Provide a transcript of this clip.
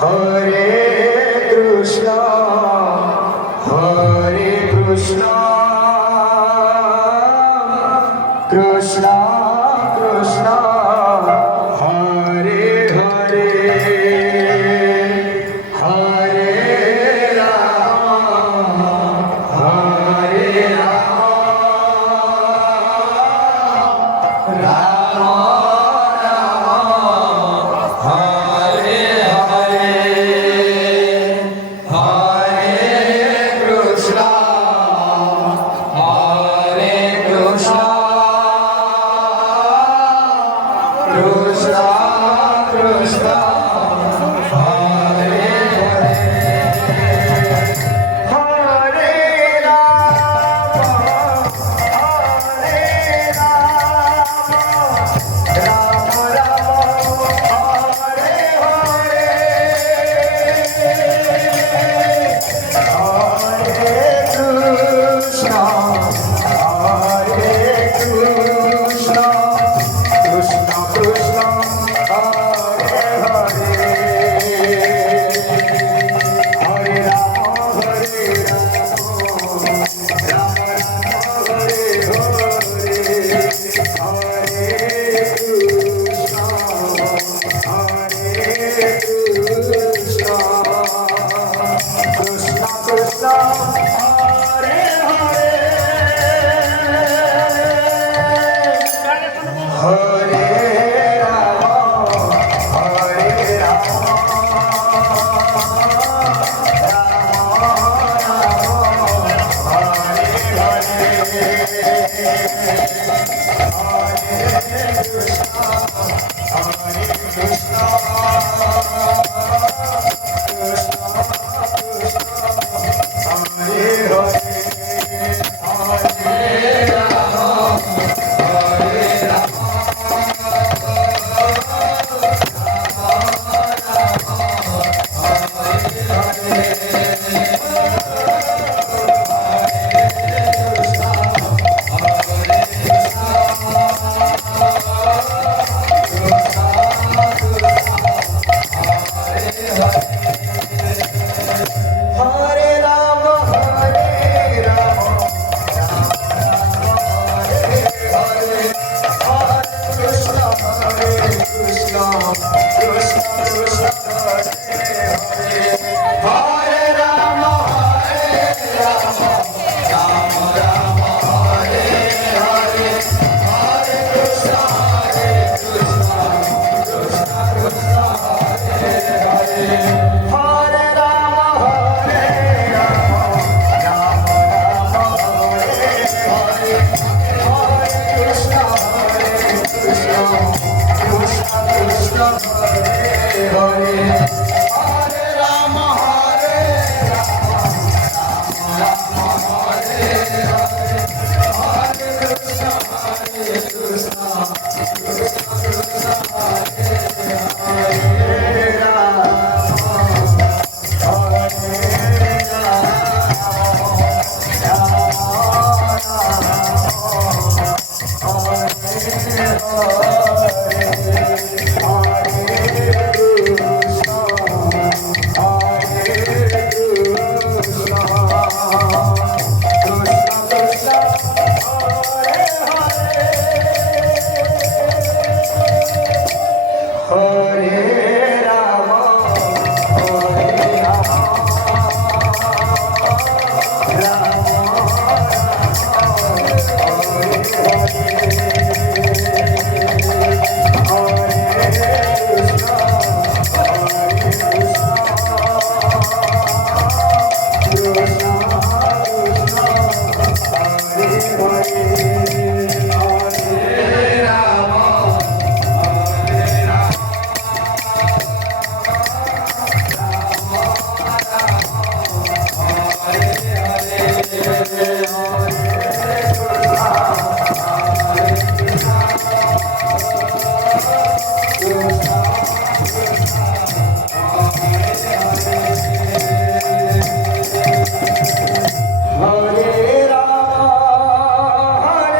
Hare Krishna Hare Krishna Krishna Krishna Hare Hare Hare Ram Hare Ram Ram Hare Hare Hare Krishna Hare Krishna Krishna Krishna Hare Hare Hare Ram Hare Ram Ram Ram Hare Hare Hare Krishna Hare Krishna Krishna Krishna Hare Hare Hare Ram Hare Ram Ram Ram Hare Hare Hare Krishna Hare Krishna Krishna Krishna Hare Hare Hare Ram Hare Ram Hare Ram Hare Ram Hare Krishna Hare Krishna Krishna Krishna Hare Hare Hare Ram Hare Ram Ram Ram Hare Hare Hare Krishna Krishna Krishna Hare Hare